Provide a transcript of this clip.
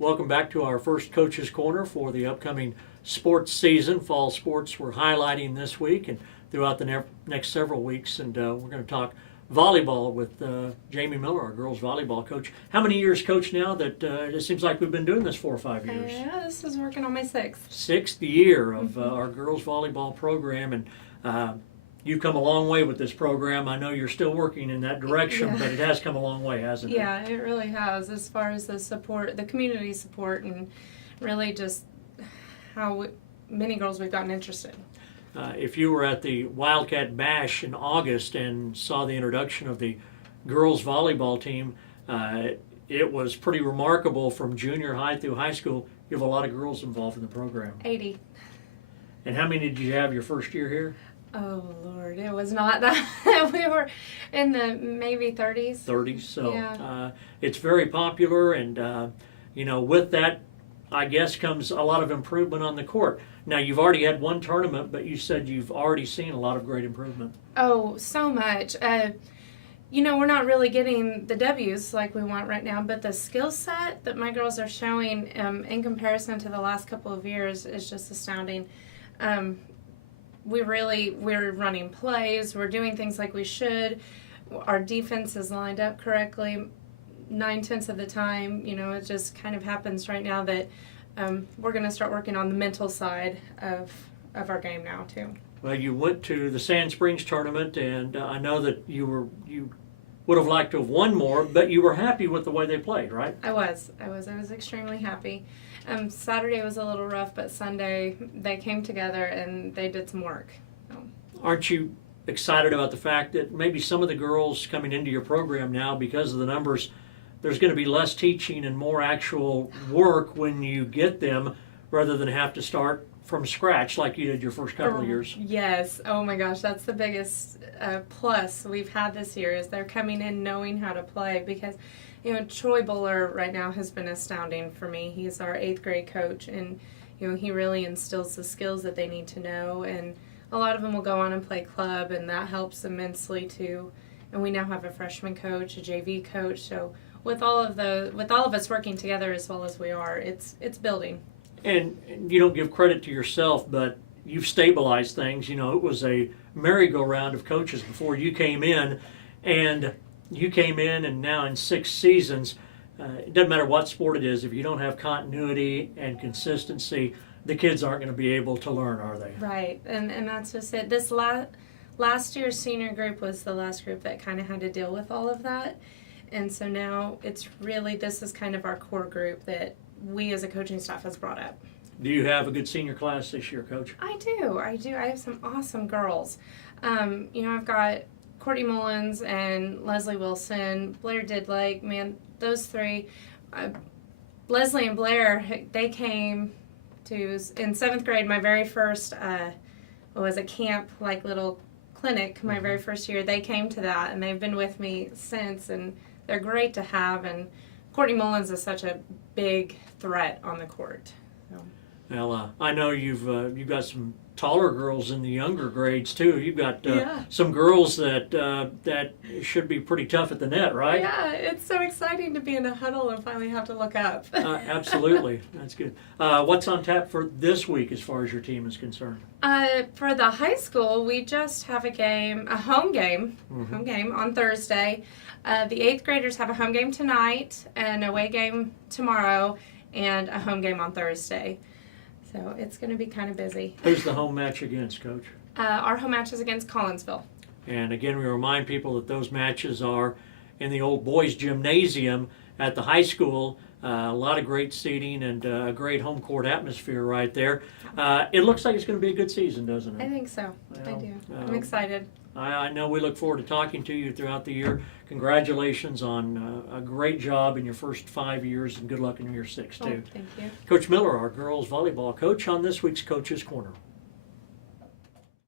Welcome back to our first Coach's Corner for the upcoming sports season. Fall sports we're highlighting this week and throughout the next several weeks. And we're going to talk volleyball with Jamie Miller, our girls volleyball coach. How many years, Coach, now that it seems like we've been doing this 4 or 5 years? Yeah, this is working on my sixth. Sixth year of our girls volleyball program. And you've come a long way with this program. I know you're still working in that direction, but it has come a long way, hasn't it? Yeah, it really has, as far as the support, the community support, and really just how many girls we've gotten interested. If you were at the Wildcat Bash in August and saw the introduction of the girls volleyball team, it was pretty remarkable. From junior high through high school, you have a lot of girls involved in the program. 80. And how many did you have your first year here? Oh, Lord, it was not that. We were in the maybe 30s. 30s, so Yeah. It's very popular, and with that, I guess, comes a lot of improvement on the court. Now, you've already had one tournament, but you said you've already seen a lot of great improvement. Oh, so much. We're not really getting the W's like we want right now, but the skill set that my girls are showing in comparison to the last couple of years is just astounding. We're running plays, we're doing things like we should. Our defense is lined up correctly 9/10 of the time. It just kind of happens right now that we're going to start working on the mental side of our game now too. Well, you went to the Sand Springs tournament, and I know that you would have liked to have won more, but you were happy with the way they played, right? I was extremely happy. Saturday was a little rough, but Sunday they came together and they did some work. Aren't you excited about the fact that maybe some of the girls coming into your program now, because of the numbers, there's going to be less teaching and more actual work when you get them, rather than have to start from scratch like you did your first couple of years? Yes. Oh my gosh, that's the biggest plus we've had this year, is they're coming in knowing how to play. Because Troy Buller right now has been astounding for me. He's our 8th grade coach, and he really instills the skills that they need to know. And a lot of them will go on and play club, and that helps immensely too. And we now have a freshman coach, a JV coach. So with all of us working together as well as we are, it's building. And you don't give credit to yourself, but you've stabilized things. It was a merry-go-round of coaches before you came in, and you came in, and now in 6 seasons, it doesn't matter what sport it is, if you don't have continuity and consistency, the kids aren't going to be able to learn, are they? Right, and that's just it. This last year's senior group was the last group that kind of had to deal with all of that, and so now this is kind of our core group that we as a coaching staff has brought up. Do you have a good senior class this year, Coach? I do. I have some awesome girls. I've got Courtney Mullins and Leslie Wilson, Blair Didlake. Man, those 3. Leslie and Blair, they came to, in 7th grade, my very first, was a camp, like little clinic, my very first year. They came to that, and they've been with me since, and they're great to have. And Courtney Mullins is such a big threat on the court. So. Well, I know you've got some taller girls in the younger grades too. You've got some girls that should be pretty tough at the net, right? Yeah, it's so exciting to be in a huddle and finally have to look up. Absolutely, that's good. What's on tap for this week as far as your team is concerned? For the high school, we just have a home game on Thursday. The 8th graders have a home game tonight, an away game tomorrow, and a home game on Thursday. So it's going to be kind of busy. Who's the home match against, Coach? Our home match is against Collinsville. And again, we remind people that those matches are in the old boys' gymnasium at the high school. A lot of great seating and a great home court atmosphere right there. It looks like it's going to be a good season, doesn't it? I think so. I do. I'm excited. I know we look forward to talking to you throughout the year. Congratulations on a great job in your first 5 years, and good luck in year 6 too. Thank you. Coach Miller, our girls volleyball coach, on this week's Coach's Corner.